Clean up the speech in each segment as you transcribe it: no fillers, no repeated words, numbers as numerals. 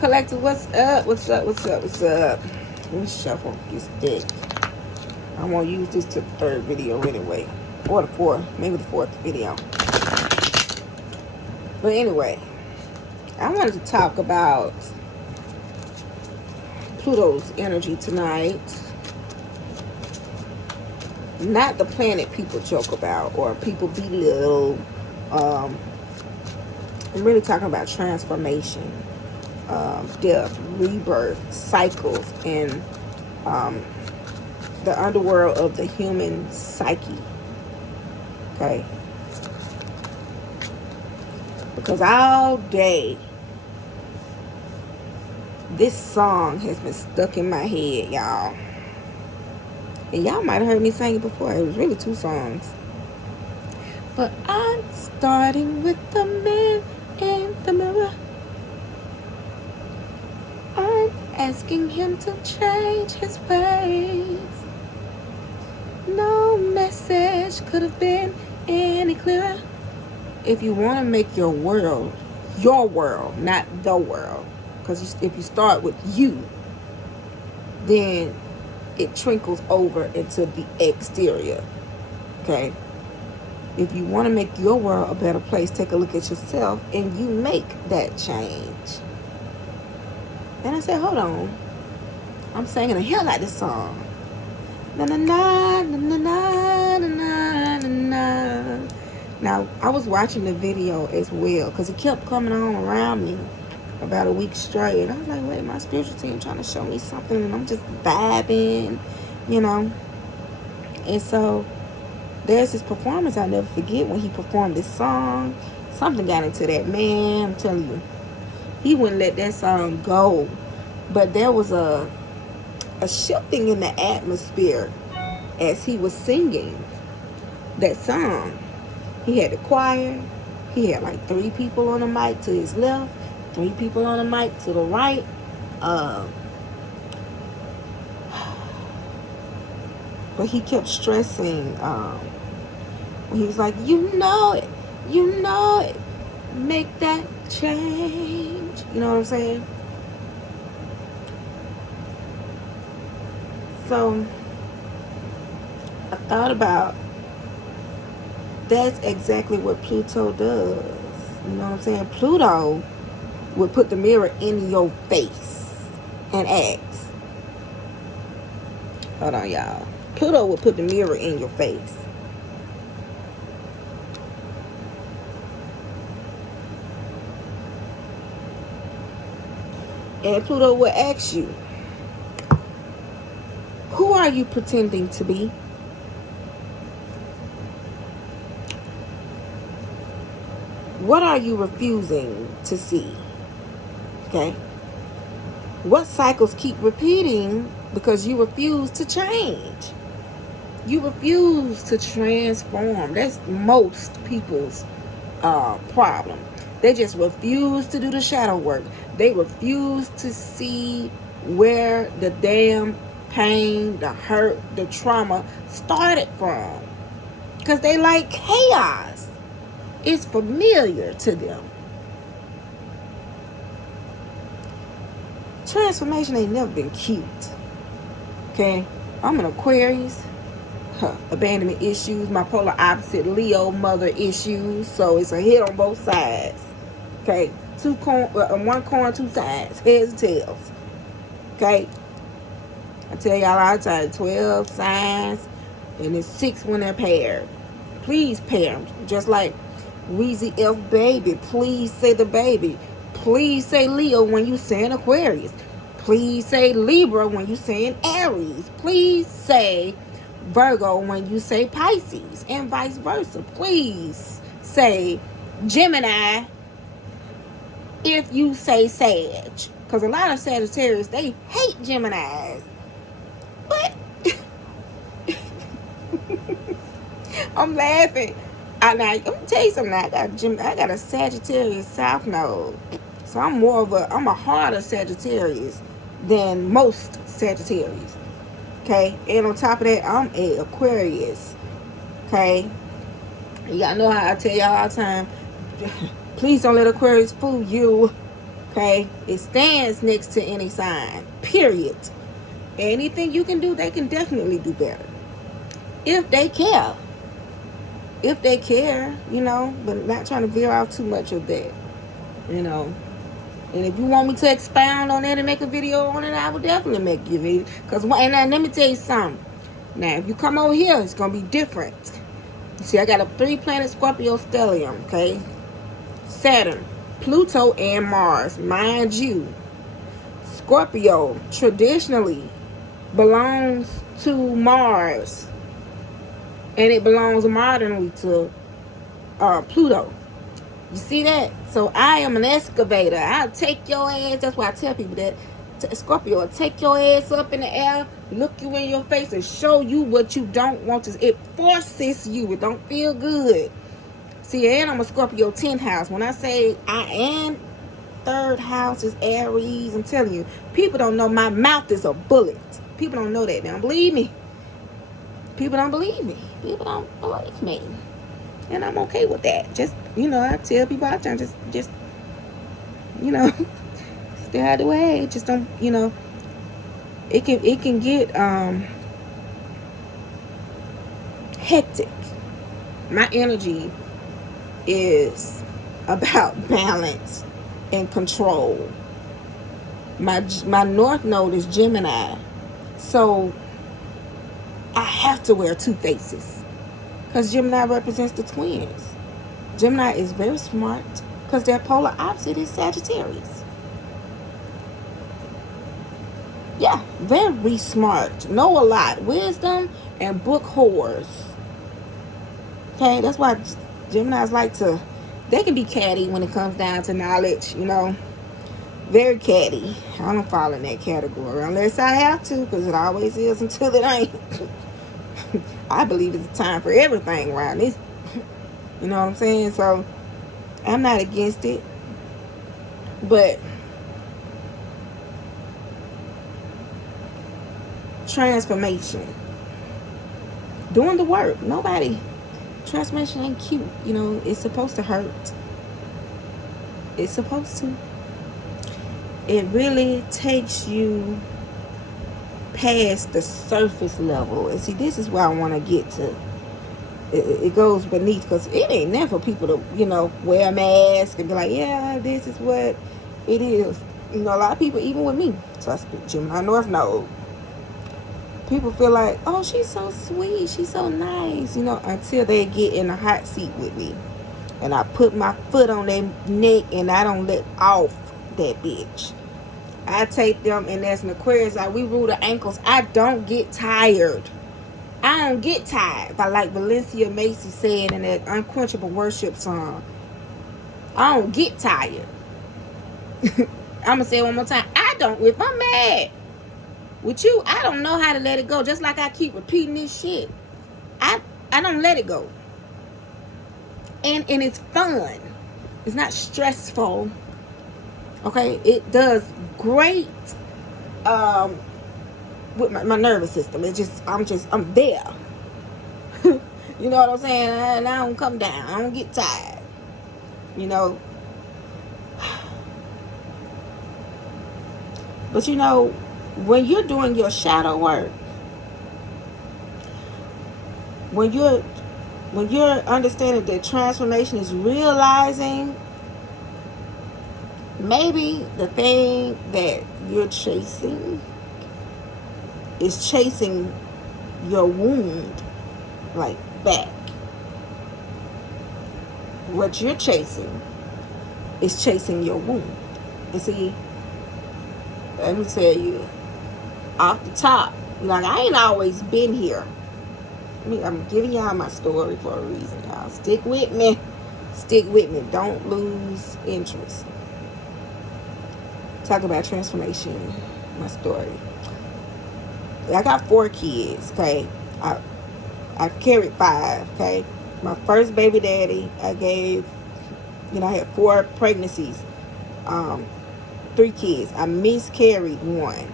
Collective, what's up? What's up? What's up? What's up? Let me shuffle this deck. I'm gonna use this to the third video anyway, or the fourth, maybe the fourth video. But anyway, I wanted to talk about Pluto's energy tonight. Not the planet people joke about or people belittle. I'm really talking about transformation, death, rebirth, cycles, and the underworld of the human psyche. Okay? Because all day, this song has been stuck in my head, y'all. And y'all might have heard me sing it before. It was really 2 songs. But I'm starting with the man in the mirror. I'm asking him to change his ways. No message could have been any clearer. If you want to make your world, not the world. Because if you start with you, then it trickles over into the exterior. Okay? If you want to make your world a better place, take a look at yourself and you make that change. And I said, hold on. I'm singing the hell out of this song. Na na na na na na na na na. Now, I was watching the video as well because it kept coming on around me about a week straight. And I was like, wait, my spiritual team trying to show me something and I'm just vibing, you know. And so there's this performance I'll never forget when he performed this song. Something got into that man. I'm telling you, he wouldn't let that song go. But there was a shifting in the atmosphere as he was singing that song. He had the choir. He had like 3 people on the mic to his left, 3 people on the mic to the right. But he kept stressing. He was like, you know it, make that change. You know what I'm saying? So I thought about, that's exactly what Pluto does. You know what I'm saying? Pluto would put the mirror in your face and ask. Hold on, y'all. Pluto would put the mirror in your face. And Pluto would ask you, who are you pretending to be? What are you refusing to see? Okay? What cycles keep repeating because you refuse to change? You refuse to transform. That's most people's problem. They just refuse to do the shadow work. They refuse to see where the damn pain, the hurt, the trauma started from. Because they like chaos. It's familiar to them. Transformation ain't never been cute. Okay? I'm an Aquarius. Abandonment issues. My polar opposite Leo mother issues. So it's a hit on both sides. Okay? One coin, 2 sides. Heads and tails. Okay? I tell y'all all the time, 12 signs and it's 6 when they're paired. Please pair them. Just like Weezy F baby. Please say the baby. Please say Leo when you saying Aquarius. Please say Libra when you saying Aries. Please say Virgo when you say Pisces, and vice versa. Please say Gemini if you say Sag. Because a lot of Sagittarius, they hate Geminis. But I'm laughing. I'm going to tell you something. I got a Sagittarius South Node. So I'm a harder Sagittarius than most Sagittarius. Okay? And on top of that, I'm a Aquarius. Okay? Y'all know how I tell y'all all the time, please don't let Aquarius fool you. Okay? It stands next to any sign. Period. Anything you can do, they can definitely do better. If they care. If they care, but not trying to veer off too much of that. And if you want me to expound on that and make a video on it, I will definitely make you a video. And let me tell you something. Now, if you come over here, it's going to be different. You see, I got a 3-planet Scorpio stellium, okay? Saturn, Pluto, and Mars. Mind you, Scorpio traditionally belongs to Mars. And it belongs modernly to Pluto. You see that? So I am an excavator. I'll take your ass. That's why I tell people that Scorpio will take your ass up in the air, look you in your face, and show you what you don't want to. It forces you. It don't feel good. See, and I'm a Scorpio 10th house. When I say I am, 3rd house is Aries. I'm telling you, people don't know my mouth is a bullet. People don't know that. They don't believe me. People don't believe me. People don't believe me. And I'm okay with that. Just, I tell people out there, just stay out of the way. Just don't, it can get hectic. My energy is about balance and control. My North Node is Gemini. So I have to wear 2 faces. Because Gemini represents the twins. Gemini is very smart because their polar opposite is Sagittarius. Yeah, very smart. Know a lot. Wisdom and book whores. Okay, that's why Geminis they can be catty when it comes down to knowledge, Very catty. I don't fall in that category unless I have to, because it always is until it ain't. I believe it's a time for everything around this. You know what I'm saying? So, I'm not against it. But, transformation. Doing the work. Transformation ain't cute. It's supposed to hurt. It's supposed to. It really takes you past the surface level. And see, this is where I want to get to. It goes beneath, because it ain't never for people to, wear a mask and be like, yeah, this is what it is. A lot of people, even with me, so I speak Gemini North Node, people feel like, oh, she's so sweet, she's so nice, until they get in the hot seat with me. And I put my foot on their neck and I don't let off that bitch. I take them, and as an Aquarius, we rule the ankles. I don't get tired. I don't get tired. But like Valencia Macy said in that Unquenchable Worship song, I don't get tired. I'm going to say it one more time. If I'm mad with you, I don't know how to let it go. Just like I keep repeating this shit. I don't let it go. And it's fun. It's not stressful. Okay, it does great with my nervous system. I'm there. You know what I'm saying? And I don't come down. I don't get tired. But when you're doing your shadow work, when you're understanding that transformation is realizing maybe the thing that you're chasing is chasing your wound, like back. What you're chasing is chasing your wound. And see, let me tell you, off the top, I ain't always been here. I'm giving y'all my story for a reason, y'all. Stick with me. Don't lose interest. Talk about transformation, my story. I got 4 kids, okay? I've carried 5, okay? My first baby daddy, I had 4 pregnancies, 3 kids. I miscarried 1.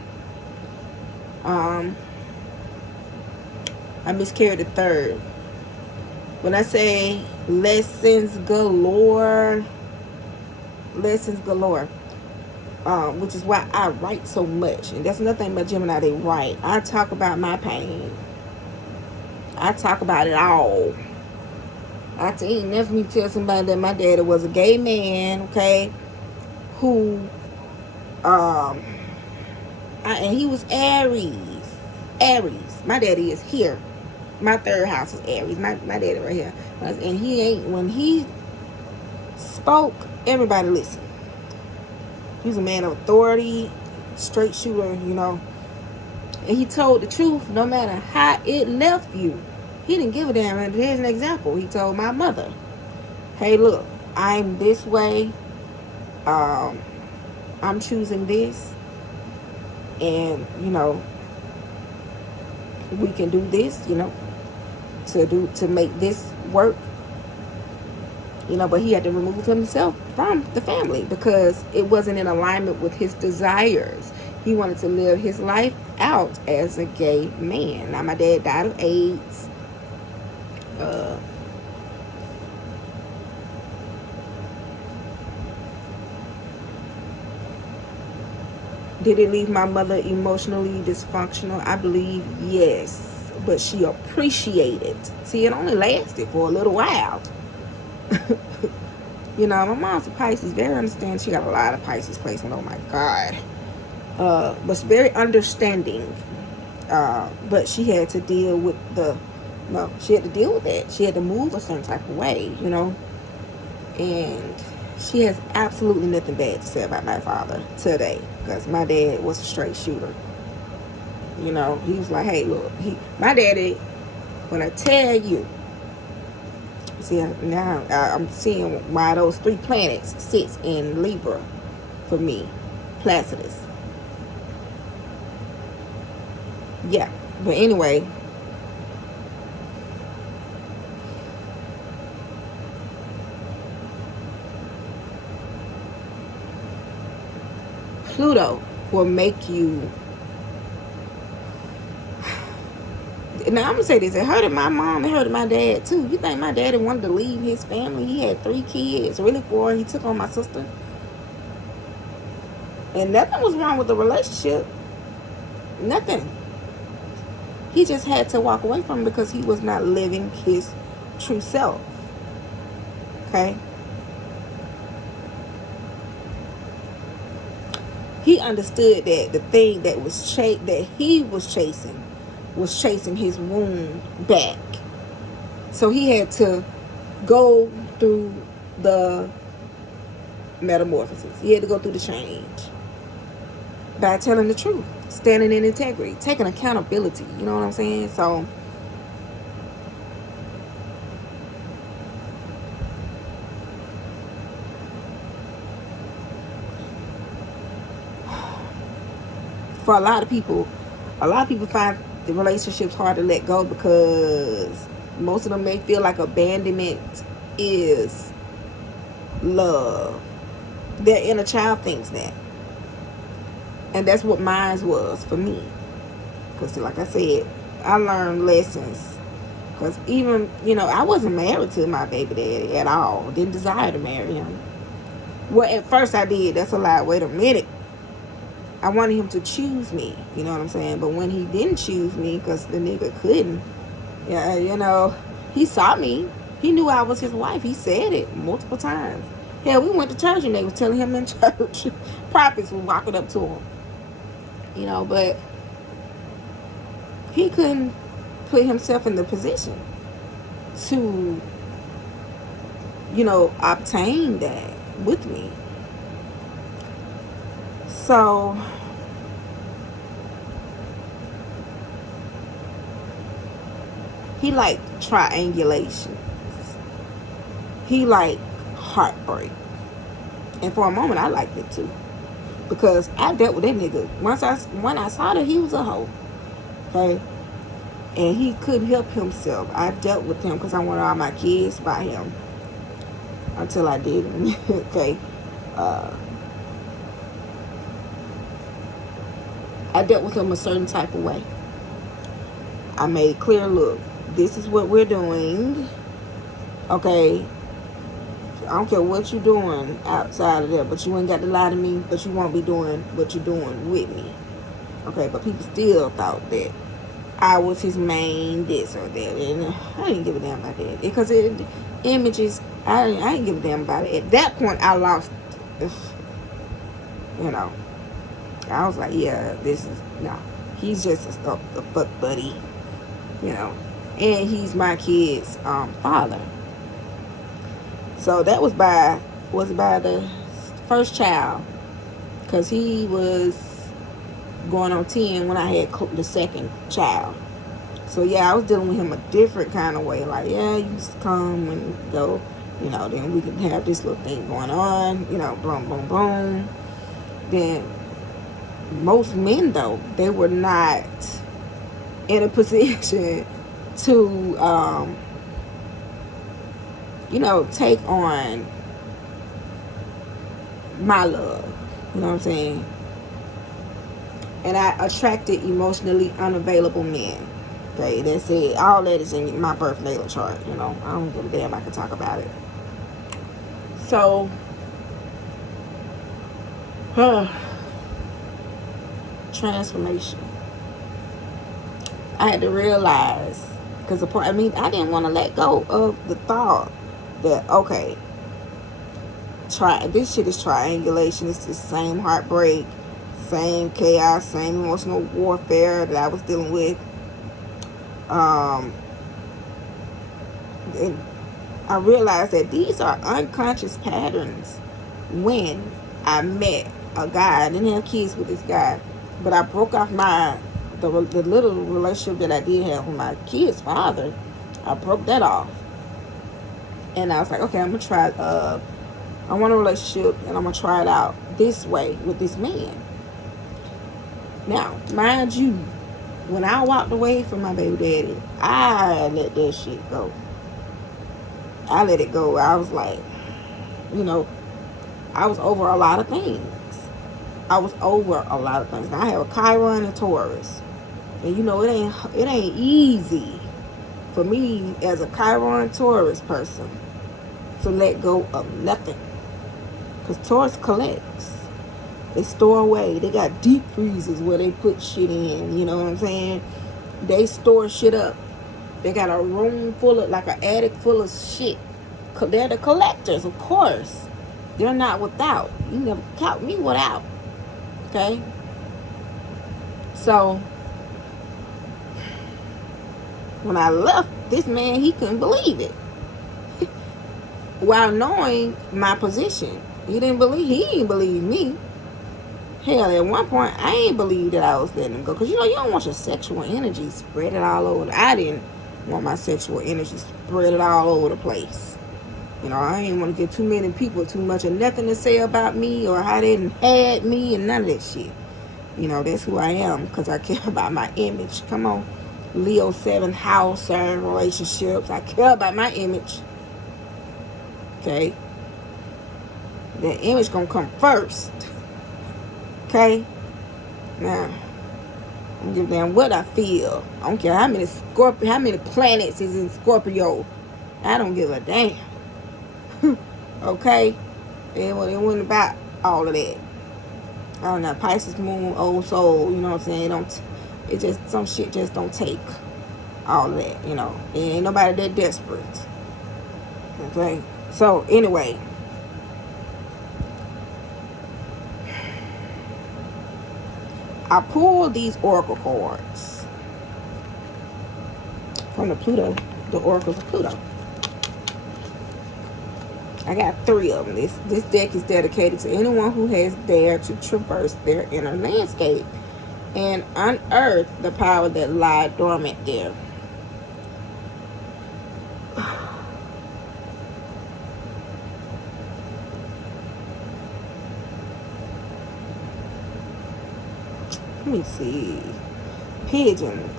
I miscarried the 3rd. When I say lessons galore. which is why I write so much. And that's nothing but Gemini, they write. I talk about my pain. I talk about it all. Ain't never me tell somebody that my daddy was a gay man, okay, who, and he was Aries. Aries. My daddy is here. My third house is Aries. My daddy right here. And he ain't, when he spoke, everybody listened. He's a man of authority, straight shooter, you know. And he told the truth no matter how it left you. He didn't give a damn. And here's an example. He told my mother, hey, look, I'm this way. I'm choosing this. And, you know, we can do this, you know, to make this work. You know, but he had to remove himself from the family because it wasn't in alignment with his desires. He wanted to live his life out as a gay man. Now, my dad died of AIDS. Did it leave my mother emotionally dysfunctional? I believe yes, but she appreciated. See, it only lasted for a little while. You know, my mom's a Pisces, very understanding. She got a lot of Pisces placement. Oh my God. But she's very understanding. But she had to deal with she had to deal with that. She had to move a certain type of way, you know. And she has absolutely nothing bad to say about my father today, because my dad was a straight shooter. You know, he was like, hey, look, my daddy, when I tell you, see, now I'm seeing why those 3 planets sits in Libra for me. Placidus. Yeah. But anyway, Pluto will make you. Now, I'm going to say this. It hurted my mom. It hurted my dad, too. You think my daddy wanted to leave his family? He had 3 kids. Really 4. He took on my sister. And nothing was wrong with the relationship. Nothing. He just had to walk away from him because he was not living his true self. Okay? He understood that the thing that he was chasing his wound back. So he had to go through the metamorphosis. He had to go through the change by telling the truth, standing in integrity, taking accountability. You know what I'm saying? So for a lot of people find the relationships hard to let go because most of them may feel like abandonment is love. Their inner child thinks that. And that's what mine was for me. Because like I said, I learned lessons. Because even, you know, I wasn't married to my baby daddy at all. Didn't desire to marry him. Well, at first I did. That's a lie. Wait a minute. I wanted him to choose me, you know what I'm saying? But when he didn't choose me, because the nigga couldn't, yeah, you know, he saw me. He knew I was his wife. He said it multiple times. Hell, we went to church and they was telling him in church. Prophets were walking up to him. You know, but he couldn't put himself in the position to, you know, obtain that with me. So he liked triangulations. He liked heartbreak. And for a moment, I liked it too. Because I dealt with that nigga. When I saw that he was a hoe. Okay? And he couldn't help himself. I dealt with him because I wanted all my kids by him. Until I didn't. Okay? I dealt with him a certain type of way. I made clear, look, this is what we're doing. Okay? I don't care what you're doing outside of there, but you ain't got to lie to me, but you won't be doing what you're doing with me. Okay, but people still thought that I was his main this or that, and I didn't give a damn about that because images. I didn't give a damn about it. At that point, I lost. You know, I was like, yeah, this is no. He's just a fuck buddy. You know, and he's my kid's father. So that was by the first child, because he was going on 10 when I had the second child. So yeah, I was dealing with him a different kind of way. Like, yeah, you just come and go, you know, then we can have this little thing going on, you know, boom, boom, boom. Then most men, though, they were not in a position to, you know, take on my love. You know what I'm saying? And I attracted emotionally unavailable men. Okay, that's it. All that is in my birth natal chart. You know, I don't give a damn. I can talk about it. So, transformation. I had to realize, because I didn't want to let go of the thought that, okay, this shit is triangulation. It's the same heartbreak, same chaos, same emotional warfare that I was dealing with. And I realized that these are unconscious patterns. When I met a guy, I didn't have kids with this guy, but I broke off the little relationship that I did have with my kid's father. I broke that off, and I was like, okay, I'm gonna try. I want a relationship, and I'm gonna try it out this way with this man. Now, mind you, when I walked away from my baby daddy, I let that shit go. I let it go. I was like, you know, I was over a lot of things. Now, I have a Chiron and a Taurus. And you know, it ain't easy for me as a Chiron Taurus person to let go of nothing. Because Taurus collects. They store away. They got deep freezers where they put shit in. You know what I'm saying? They store shit up. They got a room full of, like an attic full of shit. They're the collectors, of course. They're not without. You never count me without. Okay? So, when I left, this man, he couldn't believe it. While knowing my position. He didn't believe me. Hell, at one point, I ain't believe that I was letting him go. Because, you know, you don't want your sexual energy spread it all over. I didn't want my sexual energy spread it all over the place. You know, I didn't want to give too many people too much of nothing to say about me or how they had me and none of that shit. You know, that's who I am because I care about my image. Come on. Leo 7 house and relationships. I care about my image. Okay? That image gonna come first. Okay? Now, I don't give a damn what I feel. I don't care how many planets is in Scorpio. I don't give a damn. Okay? It wasn't about all of that. I don't know. Pisces moon, old soul, you know what I'm saying? Some shit just don't take all of that, you know. Ain't nobody that desperate. Okay? So, anyway. I pulled these oracle cards from the oracles of Pluto. I got 3 of them. This deck is dedicated to anyone who has dared to traverse their inner landscape and unearth the power that lied dormant there. Let me see. Pigeon.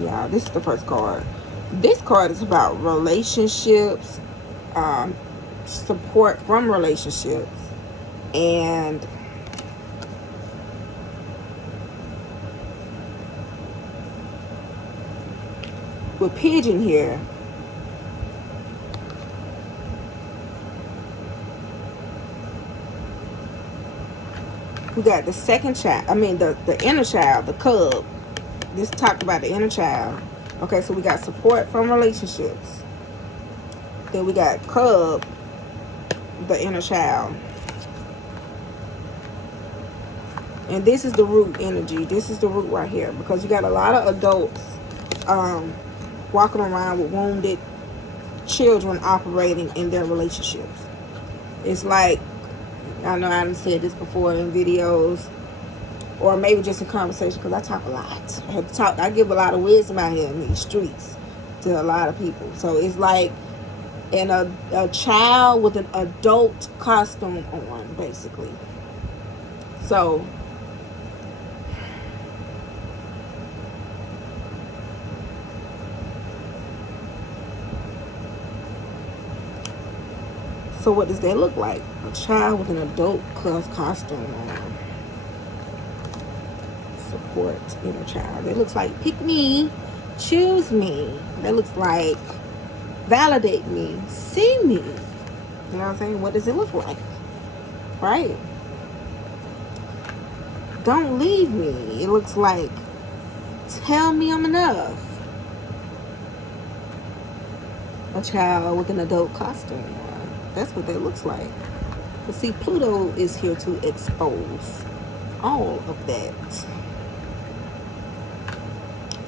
Yeah, this is the first card. This card is about relationships, support from relationships, and with Pigeon here, We got the second child. I mean, the inner child, the cub. This talked about the inner child. Okay, so we got support from relationships. Then we got cub, the inner child. And this is the root energy. This is the root right here. Because you got a lot of adults walking around with wounded children operating in their relationships. It's like, I know I done said this before in videos, or maybe just in conversation, because I talk a lot. I give a lot of wisdom out here in these streets to a lot of people. So it's like a child with an adult costume on, basically. So what does that look like? A child with an adult costume on. Support inner child. It looks like pick me, choose me. That looks like validate me, see me. You know what I'm saying? What does it look like? Right? Don't leave me. It looks like tell me I'm enough. A child with an adult costume on. That's what that looks like. But see, Pluto is here to expose all of that.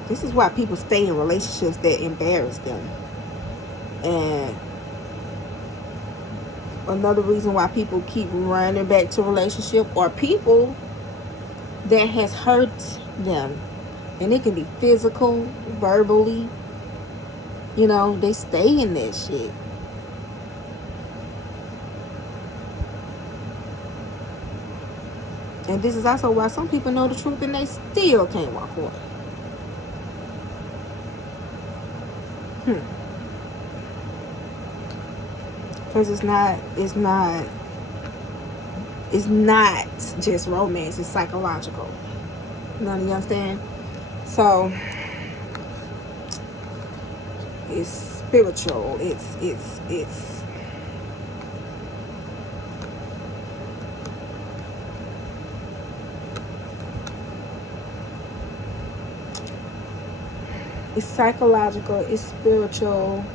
This is why people stay in relationships that embarrass them. And another reason why people keep running back to relationship are people that has hurt them. And it can be physical, verbally. You know, they stay in that shit. And this is also why some people know the truth and they still can't walk away. Because it's not just romance, it's psychological. You understand? So it's spiritual, it's psychological, it's spiritual,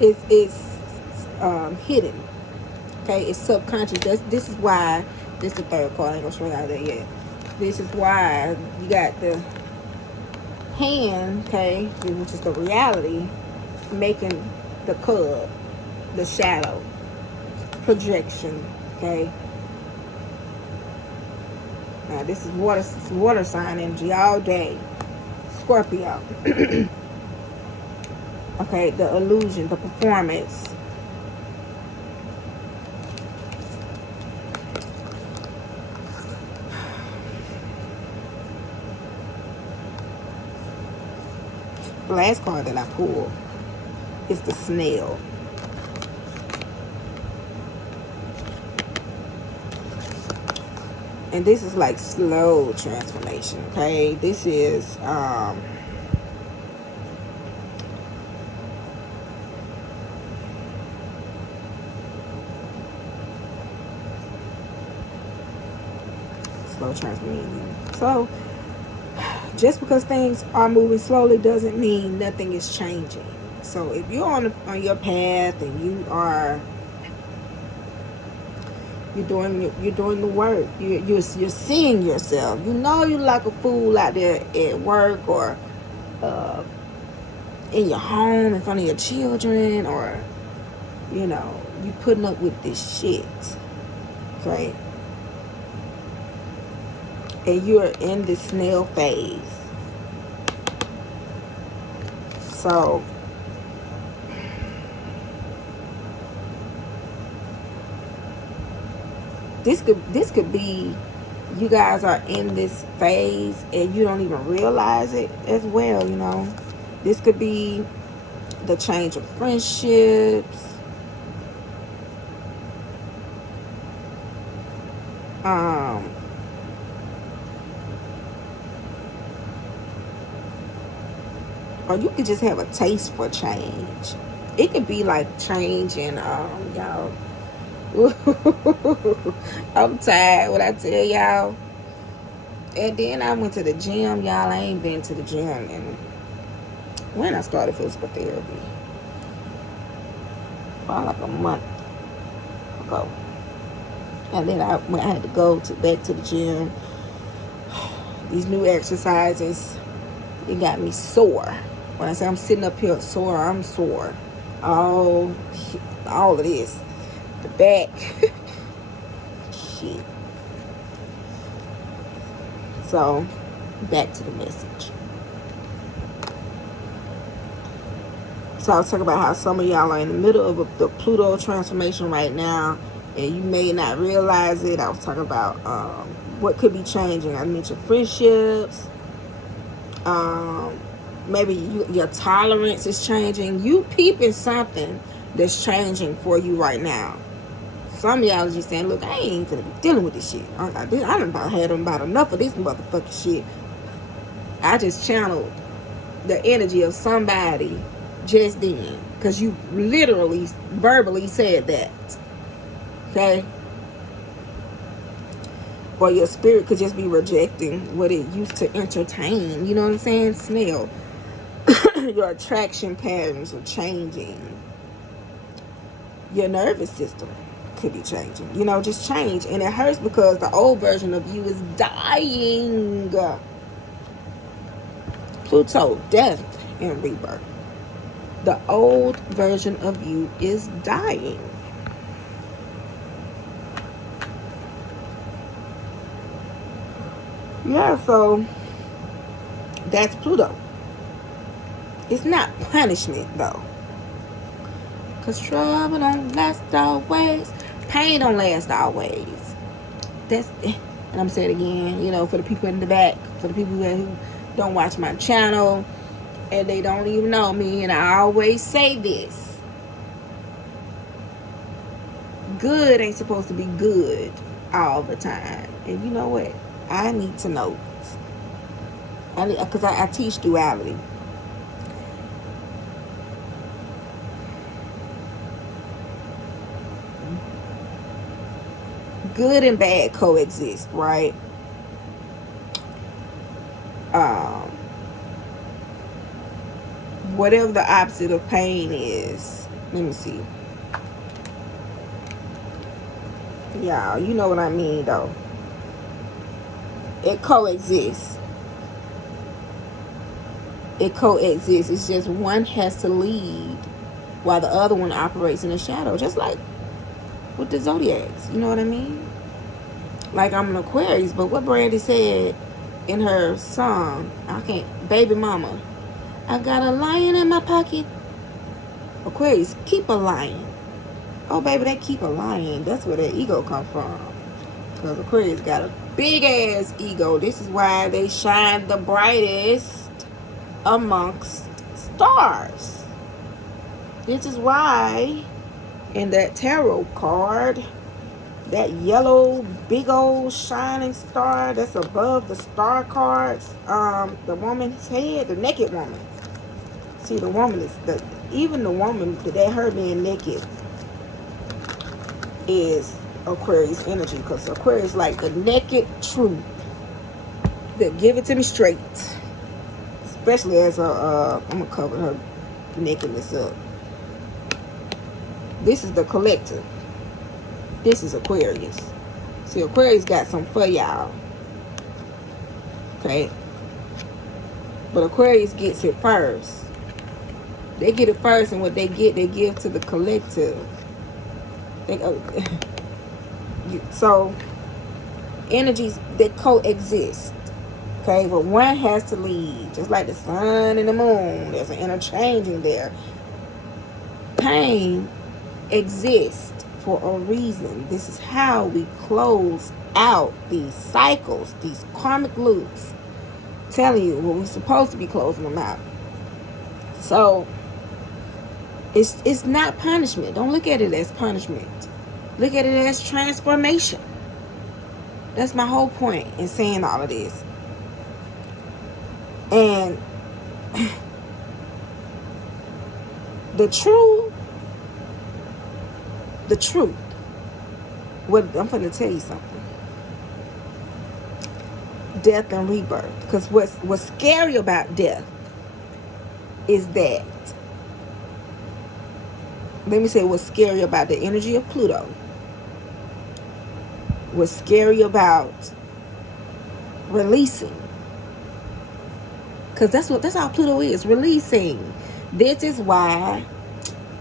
it's hidden. Okay, it's subconscious. This is why this is the third card. I ain't gonna show you out there yet. This is why you got the hand, okay, which is the reality, making the cub, the shadow, projection. Okay. Now this is water sign energy all day. Scorpio. Okay, the illusion, the performance. The last card that I pulled is the snail. And this is like slow transformation, okay? This is slow transformation. So just because things are moving slowly doesn't mean nothing is changing. So if you're on your path and you're doing the work, you're seeing yourself. You know you like a fool out there at work or in your home in front of your children, or you know you putting up with this shit, right? And you're in the snail phase. So this could be you guys are in this phase and you don't even realize it as well, you know. This could be the change of friendships. Or you could just have a taste for change. It could be like change in y'all. I'm tired when I tell y'all And then I went to the gym. Y'all, I ain't been to the gym. And when I started physical therapy, probably like a month ago. And then I had to go back to the gym. These new exercises, it got me sore. When I say I'm sitting up here sore, I'm sore. All of this, the back, shit. So, back to the message. So I was talking about how some of y'all are in the middle of the Pluto transformation right now, and you may not realize it. I was talking about what could be changing. I mentioned friendships. Maybe your tolerance is changing. You peeping something that's changing for you right now. Some of y'all are just saying, look, I ain't gonna be dealing with this shit. I done had about enough of this motherfucking shit. I just channeled the energy of somebody just then, because you literally verbally said that. Okay? Or your spirit could just be rejecting what it used to entertain. You know what I'm saying? Snail. Your attraction patterns are changing. Your nervous system could be changing. You know, just change. And it hurts because the old version of you is dying. Pluto, death and rebirth. The old version of you is dying. Yeah, so that's Pluto. It's not punishment, though. Because trouble don't last always. Pain don't last always. And I'm saying it again, you know, for the people in the back, for the people who don't watch my channel, and they don't even know me, and I always say this. Good ain't supposed to be good all the time. And you know what? I need to know. Because I teach duality. Good and bad coexist, right? Whatever the opposite of pain is. Let me see. Y'all, you know what I mean, though. It coexists. It coexists. It's just one has to lead while the other one operates in the shadow. Just like with the zodiacs. You know what I mean? Like I'm an Aquarius, but what Brandy said in her song, Baby Mama, I got a lion in my pocket. Aquarius, keep a lion. Oh, baby, they keep a lion. That's where their ego come from. Because Aquarius got a big-ass ego. This is why they shine the brightest amongst stars. This is why in that tarot card, that yellow, big old shining star that's above the star cards, the woman's head, the naked woman. See, the woman is even the woman that her being naked is Aquarius energy, because Aquarius like the naked truth. That give it to me straight. Especially as I'm gonna cover her nakedness up. This is the collective. This is Aquarius. See, Aquarius got some for y'all. Okay? But Aquarius gets it first. They get it first, and what they give to the collective. So, energies that coexist. Okay? But one has to lead. Just like the sun and the moon. There's an interchanging there. Pain exists for a reason. This is how we close out these cycles, these karmic loops. I'm telling you, we're supposed to be closing them out. So it's not punishment. Don't look at it as punishment. Look at it as transformation. That's my whole point in saying all of this. And the truth, what I'm going to tell you something. death and rebirth. Because what's scary about death is that, let me say what's scary about the energy of Pluto. What's scary about releasing. Because that's how Pluto is, releasing. This is why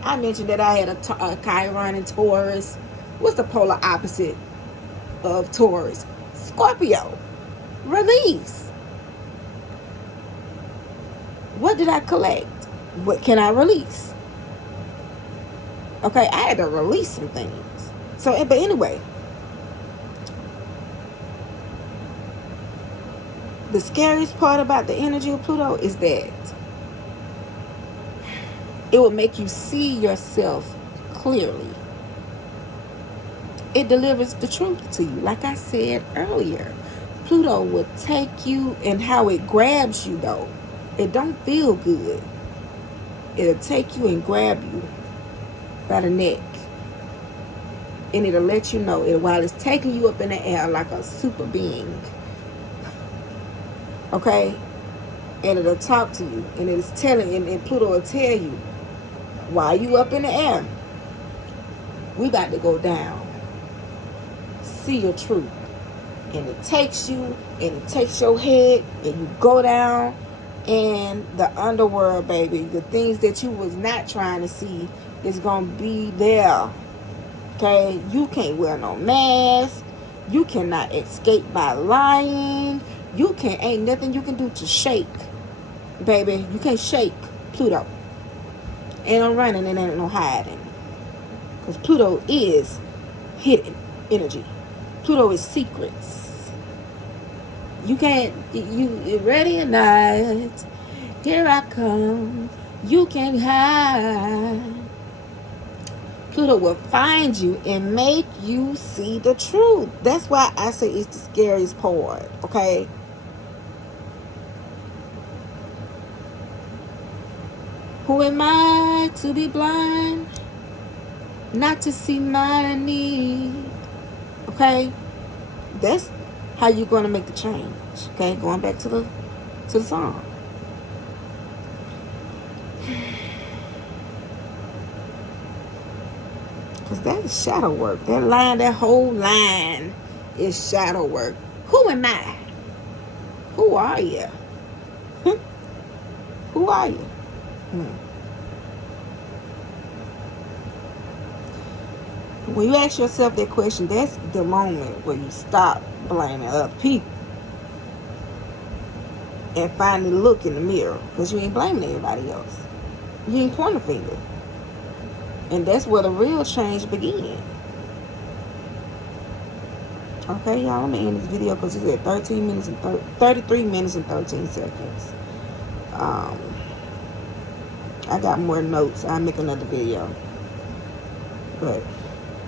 I mentioned that I had a Chiron in Taurus. What's the polar opposite of Taurus? Scorpio. Release. What did I collect? What can I release? Okay, I had to release some things. So, but anyway, the scariest part about the energy of Pluto is that it will make you see yourself clearly. It delivers the truth to you. Like I said earlier, Pluto will take you, and how it grabs you though, it don't feel good. It'll take you and grab you by the neck. And it'll let you know, while it's taking you up in the air like a super being, okay? And it'll talk to you. And it's telling, and Pluto will tell you, while you up in the air, we about to go down. See your truth. And it takes you, and it takes your head, and you go down. And the underworld, baby, the things that you was not trying to see is going to be there. Okay? You can't wear no mask. You cannot escape by lying. Ain't nothing you can do to shake, baby. You can't shake Pluto. Ain't no running and ain't no hiding. Because Pluto is hidden energy. Pluto is secrets. You can't, you ready or not, here I come. You can't hide. Pluto will find you and make you see the truth. That's why I say it's the scariest part, okay? Who am I to be blind? Not to see my need. Okay? That's how you're going to make the change. Okay? Going back to the song. Because that is shadow work. That whole line is shadow work. Who am I? Who are you? Who are you? When you ask yourself that question, that's the moment where you stop blaming other people and finally look in the mirror, because you ain't blaming everybody else. You ain't pointing a finger. And that's where the real change begins. Okay, y'all, I'm going to end this video because it's at 33 minutes and 13 seconds. I got more notes. I'll make another video. But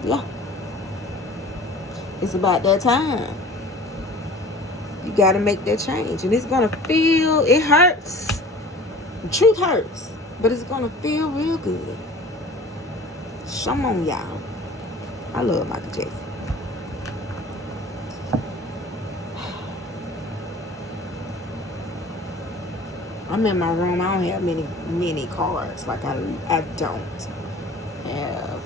yeah, it's about that time. You got to make that change. And it's going to feel, it hurts. The truth hurts. But it's going to feel real good. Come on, y'all. I love Michael Jackson. I'm in my room. I don't have many cards. Like I don't have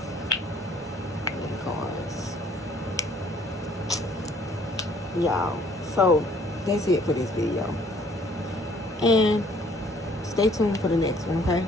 many cards. Y'all. So that's it for this video. And stay tuned for the next one, okay?